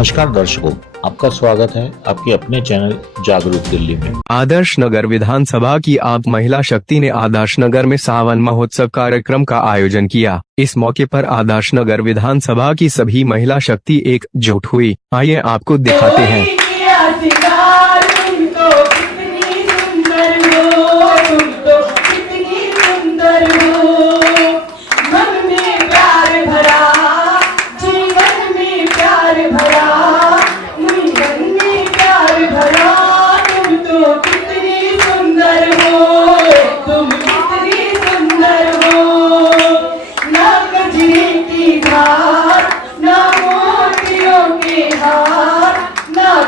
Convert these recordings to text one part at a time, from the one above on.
नमस्कार दर्शकों, आपका स्वागत है आपके अपने चैनल जागरूक दिल्ली में। आदर्श नगर विधानसभा की आप महिला शक्ति ने आदर्श नगर में सावन महोत्सव कार्यक्रम का आयोजन किया। इस मौके पर आदर्श नगर विधानसभा की सभी महिला शक्ति एकजुट हुई। आइए आपको दिखाते हैं।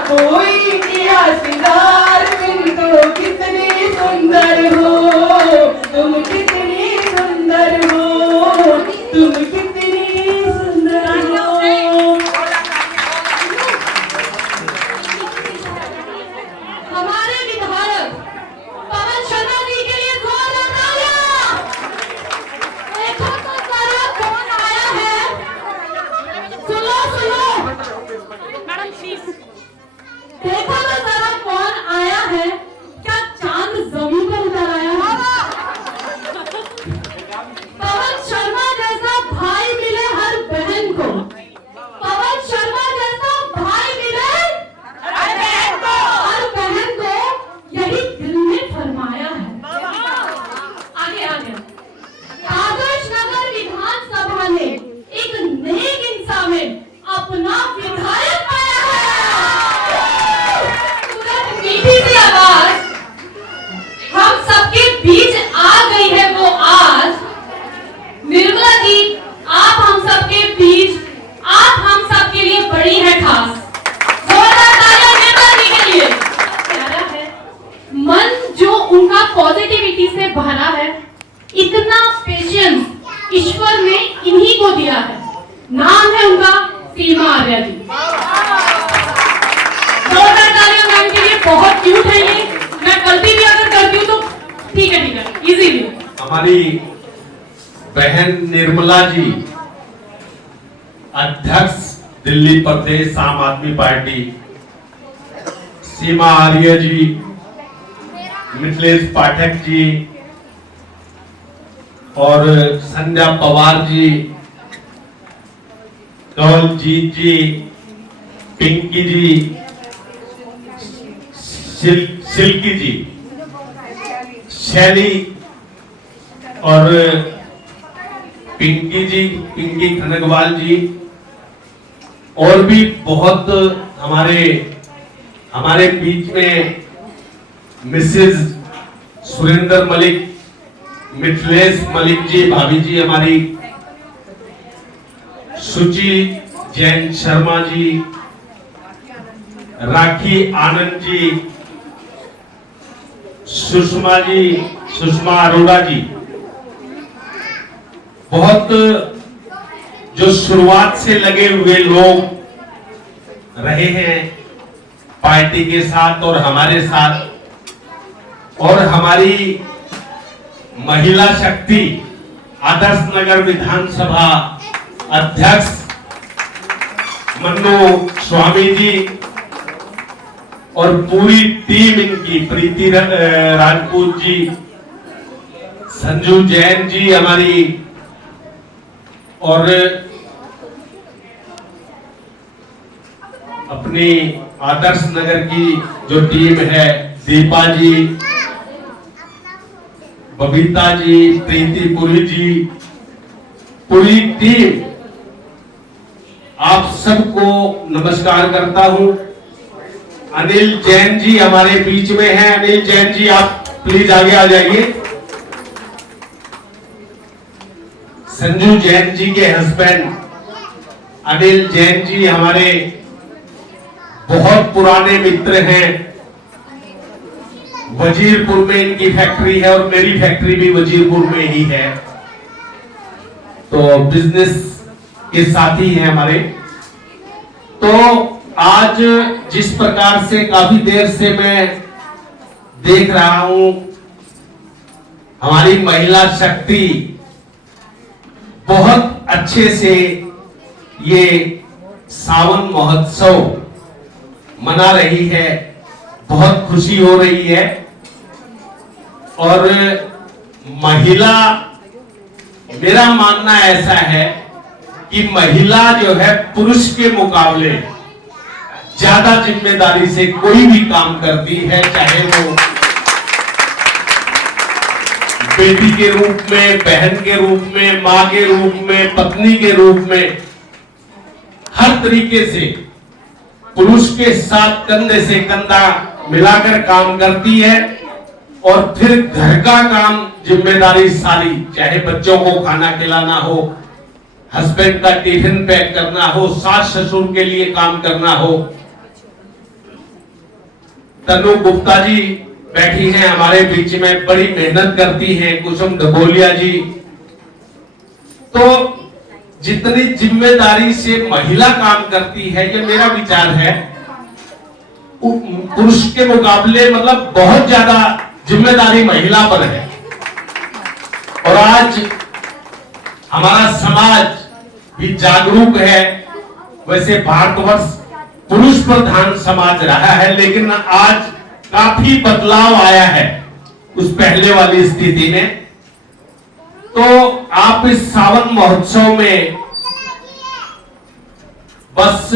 कोई किया सिंगार, तुम तो कितनी सुंदर हो, तुम कितनी सुंदर हो, तुम कितनी सुंदर हो। हमारे विधायक पवन शर्मा जी के लिए जोरदार तालियां। देखो तो जरा कौन आया है, सुनो सुनो मैडम प्लीज। देखो तो जरा कौन आया है, क्या चांद जमीन पर उतर आया है। पवन शर्मा जैसा भाई मिले हर बहन को, पवन शर्मा जैसा भाई मिले हर बहन को, यही दिल ने फरमाया है। आगे आगे आदर्श नगर विधानसभा ने एक नेक इंसान में अपना विधायक पाया है। मीठी सी आवाज हम सबके बीच आ गई है वो आज। निर्मला जी, आप हम सबके बीच, आप हम सबके लिए बड़ी है खास। जोरदार तालियां निर्मला जी के लिए। प्यारा है मन जो उनका पॉजिटिविटी से भरा है, इतना पेशेंस ईश्वर ने इन्हीं को दिया है। नाम है उनका सीमा आर्या जी। जोरदार तालियां मैम के लिए। बहुत क्यूट है ये, मैं गलती भी अगर करती हूँ तो ठीक है इजी भी। हमारी बहन निर्मला जी, अध्यक्ष दिल्ली प्रदेश आम आदमी पार्टी, सीमा आर्य जी, मिथिलेश पाठक जी और संध्या पवार जी, कवलजीत जी, पिंकी जी, सिल्की जी, शैली और पिंकी जी, पिंकी खनगवाल जी, और भी बहुत हमारे बीच में मिसेस सुरेंद्र मलिक, मिथिलेश मलिक जी, भाभी जी हमारी, सुची जैन शर्मा जी, राखी आनंद जी, सुषमा जी, सुषमा अरोड़ा जी, बहुत जो शुरुआत से लगे हुए लोग रहे हैं पार्टी के साथ और हमारे साथ, और हमारी महिला शक्ति आदर्श नगर विधानसभा अध्यक्ष मन्नू स्वामी जी और पूरी टीम इनकी, प्रीति राजपूत जी, संजू जैन जी हमारी, और अपनी आदर्श नगर की जो टीम है, दीपा जी, बबीता जी, प्रीति पुरी जी, पूरी टीम, आप सबको नमस्कार करता हूं। अनिल जैन जी हमारे बीच में हैं। अनिल जैन जी, आप प्लीज आगे आ जाइए। संजू जैन जी के हस्बैंड अनिल जैन जी हमारे बहुत पुराने मित्र हैं। वजीरपुर में इनकी फैक्ट्री है और मेरी फैक्ट्री भी वजीरपुर में ही है, तो बिजनेस के साथी हैं हमारे। तो आज जिस प्रकार से काफी देर से मैं देख रहा हूं, हमारी महिला शक्ति बहुत अच्छे से ये सावन महोत्सव मना रही है, बहुत खुशी हो रही है। और महिला, मेरा मानना ऐसा है कि महिला जो है पुरुष के मुकाबले ज्यादा जिम्मेदारी से कोई भी काम करती है, चाहे वो बेटी के रूप में, बहन के रूप में, मां के रूप में, पत्नी के रूप में, हर तरीके से पुरुष के साथ कंधे से कंधा मिलाकर काम करती है। और फिर घर का काम, जिम्मेदारी सारी, चाहे बच्चों को खाना खिलाना हो, हस्बैंड का टिफिन पैक करना हो, सास ससुर के लिए काम करना हो। तनु गुप्ता जी बैठी हैं हमारे बीच में, बड़ी मेहनत करती हैं, कुसुम ढगोलिया जी। तो जितनी जिम्मेदारी से महिला काम करती है, ये मेरा विचार है, पुरुष के मुकाबले मतलब बहुत ज्यादा जिम्मेदारी महिला पर है। और आज हमारा समाज भी जागरूक है। वैसे भारतवर्ष पुरुष प्रधान समाज रहा है, लेकिन आज काफी बदलाव आया है उस पहले वाली स्थिति में। तो आप इस सावन महोत्सव में, बस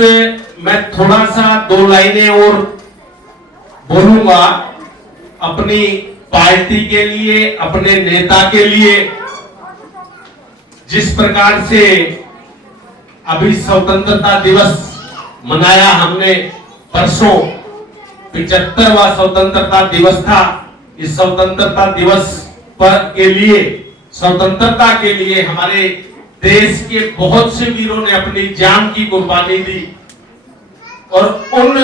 मैं थोड़ा सा 2 लाइनें और बोलूंगा अपनी पार्टी के लिए, अपने नेता के लिए। जिस प्रकार से अभी स्वतंत्रता दिवस मनाया हमने, परसों 75वां स्वतंत्रता दिवस था। इस स्वतंत्रता दिवस पर के लिए, स्वतंत्रता के लिए हमारे देश के बहुत से वीरों ने अपनी जान की कुर्बानी दी। और उन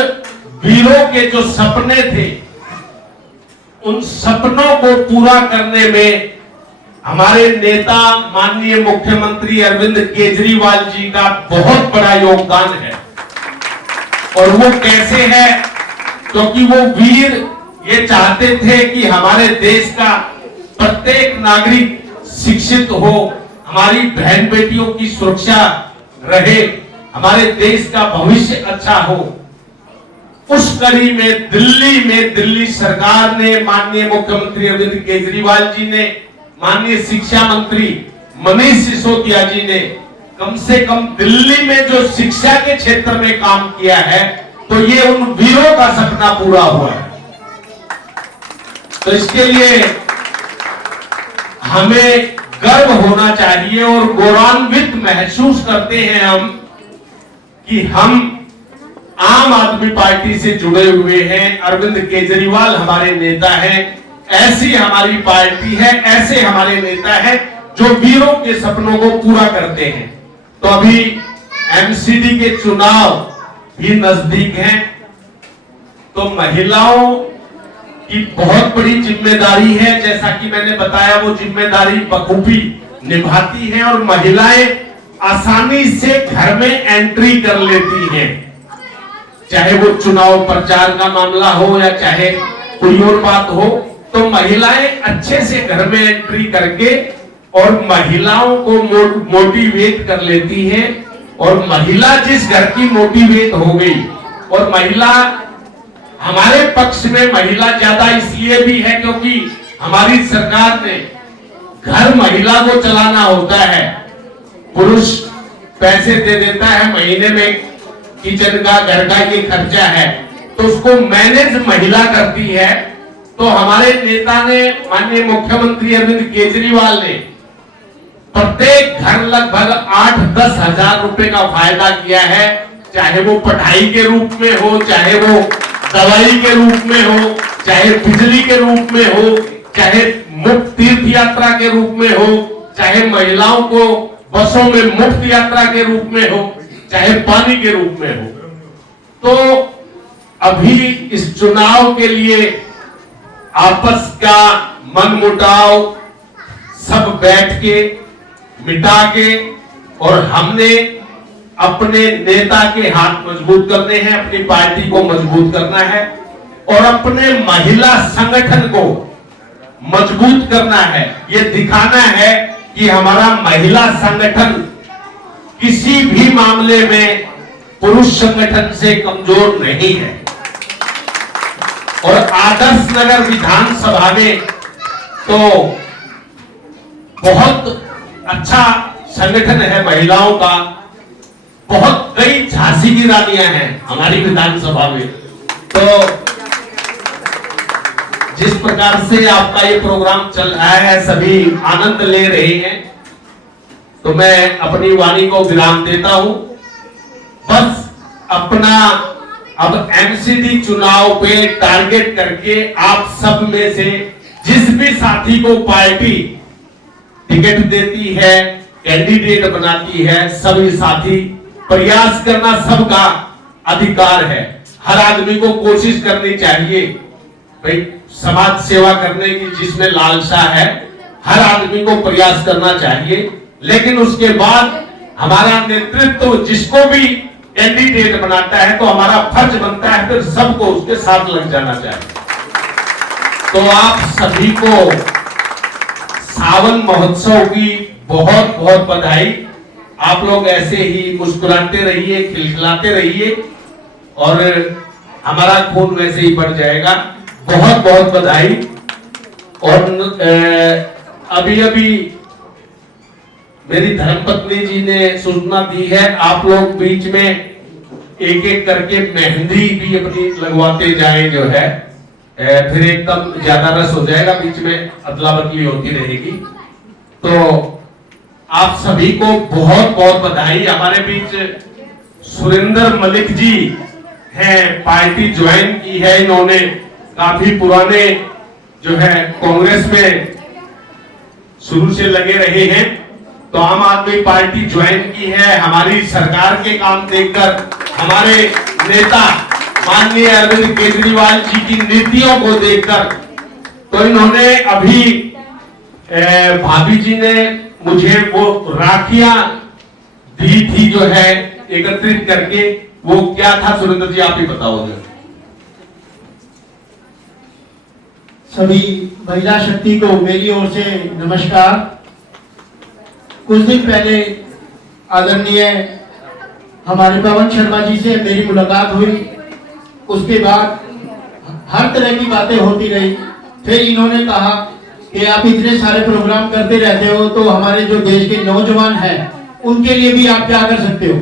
वीरों के जो सपने थे, उन सपनों को पूरा करने में हमारे नेता माननीय मुख्यमंत्री अरविंद केजरीवाल जी का बहुत बड़ा योगदान है। और वो कैसे है? क्योंकि वो वीर ये चाहते थे कि हमारे देश का प्रत्येक नागरिक शिक्षित हो, हमारी बहन बेटियों की सुरक्षा रहे, हमारे देश का भविष्य अच्छा हो। उस कड़ी में दिल्ली सरकार ने, माननीय मुख्यमंत्री अरविंद केजरीवाल जी ने, माननीय शिक्षा मंत्री मनीष सिसोदिया जी ने कम से कम दिल्ली में जो शिक्षा के क्षेत्र में काम किया है, तो ये उन वीरों का सपना पूरा हुआ है। तो इसके लिए हमें गर्व होना चाहिए और गौरवान्वित महसूस करते हैं हम कि हम आम आदमी पार्टी से जुड़े हुए हैं। अरविंद केजरीवाल हमारे नेता हैं, ऐसी हमारी पार्टी है, ऐसे हमारे नेता हैं जो वीरों के सपनों को पूरा करते हैं। तो अभी एमसीडी के चुनाव भी नजदीक हैं, तो महिलाओं की बहुत बड़ी जिम्मेदारी है। जैसा कि मैंने बताया, वो जिम्मेदारी बखूबी निभाती हैं और महिलाएं आसानी से घर में एंट्री कर लेती हैं। चाहे वो चुनाव प्रचार का मामला हो या चाहे कोई और बात हो, तो महिलाएं अच्छे से घर में एंट्री करके और महिलाओं को मोटिवेट कर लेती हैं। और महिला जिस घर की मोटिवेट हो गई, और महिला हमारे पक्ष में महिला ज्यादा इसलिए भी है क्योंकि हमारी सरकार ने घर महिला को चलाना होता है। पुरुष पैसे दे देता है महीने में, किचन का, घर का ये खर्चा है, तो उसको मैनेज महिला करती है। तो हमारे नेता ने, माननीय मुख्यमंत्री अरविंद केजरीवाल ने प्रत्येक घर लगभग 8-10 हजार रुपए का फायदा किया है। चाहे वो पढ़ाई के रूप में हो, चाहे वो दवाई के रूप में हो, चाहे बिजली के रूप में हो, चाहे मुफ्त तीर्थ यात्रा के रूप में हो, चाहे महिलाओं को बसों में मुफ्त यात्रा के रूप में हो, चाहे पानी के रूप में हो। तो अभी इस चुनाव के लिए आपस का मनमुटाव सब बैठ के मिटा के, और हमने अपने नेता के हाथ मजबूत करने हैं, अपनी पार्टी को मजबूत करना है और अपने महिला संगठन को मजबूत करना है। ये दिखाना है कि हमारा महिला संगठन किसी भी मामले में पुरुष संगठन से कमजोर नहीं है। और आदर्श नगर विधानसभा में तो बहुत अच्छा संगठन है महिलाओं का। बहुत कई झांसी की रानियां हैं हमारी विधानसभा में। तो जिस प्रकार से आपका ये प्रोग्राम चल रहा है, सभी आनंद ले रहे हैं, तो मैं अपनी वाणी को विराम देता हूं। बस अपना अब एमसीडी चुनाव पे टारगेट करके आप सब में से जिस भी साथी को पार्टी टिकट देती है, कैंडिडेट बनाती है, सभी साथी प्रयास करना सबका अधिकार है। हर आदमी को कोशिश करनी चाहिए भाई, समाज सेवा करने की जिसमें लालसा है, हर आदमी को प्रयास करना चाहिए। लेकिन उसके बाद हमारा नेतृत्व जिसको भी कैंडिडेट बनाता है तो हमारा फर्ज बनता है फिर सबको उसके साथ लग जाना चाहिए। तो आप सभी को सावन महोत्सव की बहुत बहुत बधाई। आप लोग ऐसे ही मुस्कुराते रहिए, खिलखिलाते रहिए और हमारा खून वैसे ही बढ़ जाएगा। बहुत बहुत बधाई। और अभी अभी मेरी धर्मपत्नी जी ने सूचना दी है, आप लोग बीच में एक एक करके मेहंदी भी अपनी लगवाते जाएं, जो है फिर एकदम ज्यादा रस हो जाएगा, बीच में अदला बदली होती रहेगी। तो आप सभी को बहुत बहुत बधाई। हमारे बीच सुरेंद्र मलिक जी हैं, पार्टी ज्वाइन की है इन्होंने, काफी पुराने जो है कांग्रेस में शुरू से लगे रहे हैं। तो आम आदमी पार्टी ज्वाइन की है। हमारी सरकार के काम देखकर, हमारे नेता माननीय अरविंद केजरीवाल जी की नीतियों को देखकर, तो इन्होंने अभी भाभी जी ने मुझे वो राखियां दी थी जो है एकत्रित करके। वो क्या था सुरेंद्र जी, आप ही बताओगे। सभी महिला शक्ति को मेरी ओर से नमस्कार। कुछ दिन पहले आदरणीय हमारे पवन शर्मा जी से मेरी मुलाकात हुई। उसके बाद हर तरह की बातें होती रही। फिर इन्होंने कहा कि आप इतने सारे प्रोग्राम करते रहते हो, तो हमारे जो देश के नौजवान हैं उनके लिए भी आप क्या कर सकते हो।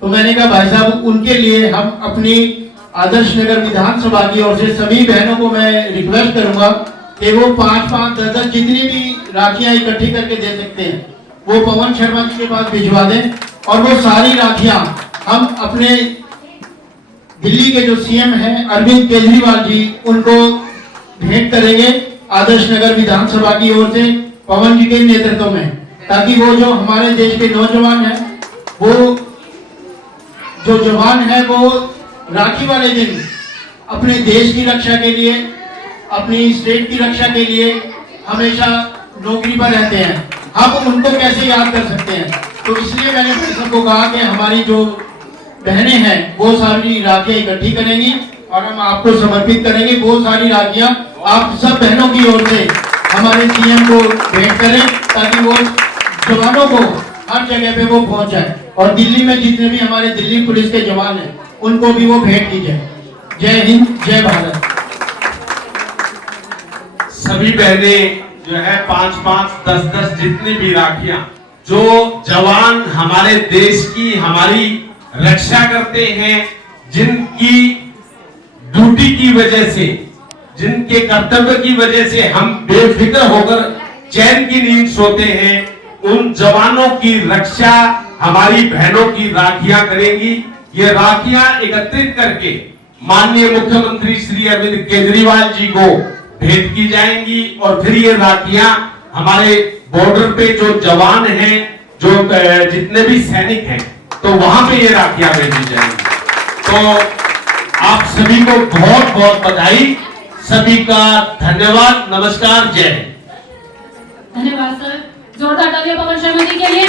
तो मैंने कहा भाई साहब, उनके लिए हम अपनी आदर्श नगर विधानसभा की ओर से सभी बहनों को मैं रिक्वेस्ट करूंगा कि वो 5-5, 10-10 जितनी भी राखियां इकट्ठी करके दे सकते हैं वो पवन शर्मा जी के पास भिजवा दें। और वो सारी राखियां हम अपने दिल्ली के जो सीएम हैं अरविंद केजरीवाल जी, उनको भेंट करेंगे आदर्श नगर विधानसभा की ओर से पवन जी के नेतृत्व में, ताकि वो जो हमारे देश के नौजवान हैं, वो जो जवान है, वो राखी वाले दिन अपने देश की रक्षा के लिए, अपनी स्टेट की रक्षा के लिए हमेशा नौकरी पर रहते हैं। हम उनको कैसे याद कर सकते हैं। तो इसलिए मैंने भाई सबको कहा कि हमारी जो बहनें हैं वो सारी राखियां इकट्ठी करेंगी और हम आपको समर्पित करेंगे। वो सारी राखियां आप सब बहनों की ओर से हमारे सीएम को भेंट करें, ताकि वो जवानों को हर जगह पे वो पहुंच जाए। और दिल्ली में जितने भी हमारे दिल्ली पुलिस के जवान हैं उनको भी वो भेंट की जाए। जय हिंद, जय भारत। सभी बहनें जो है 5-5, 10-10 जितनी भी राखियां, जो जवान हमारे देश की हमारी रक्षा करते हैं, जिनकी ड्यूटी की वजह से, जिनके कर्तव्य की वजह से हम बेफिक्र होकर चैन की नींद सोते हैं, उन जवानों की रक्षा हमारी बहनों की राखियां करेंगी। ये राखियां एकत्रित करके माननीय मुख्यमंत्री श्री अरविंद केजरीवाल जी को भेंट की जाएंगी। और फिर ये राखियां हमारे बॉर्डर पे जो जवान हैं, जो जितने भी सैनिक हैं, तो वहां पे ये राखियां भेजी जाएंगी। तो आप सभी को बहुत बहुत बधाई, सभी का धन्यवाद, नमस्कार, जय हिंद। धन्यवाद सर, जोरदार तालियां पवन शर्मा जी के लिए।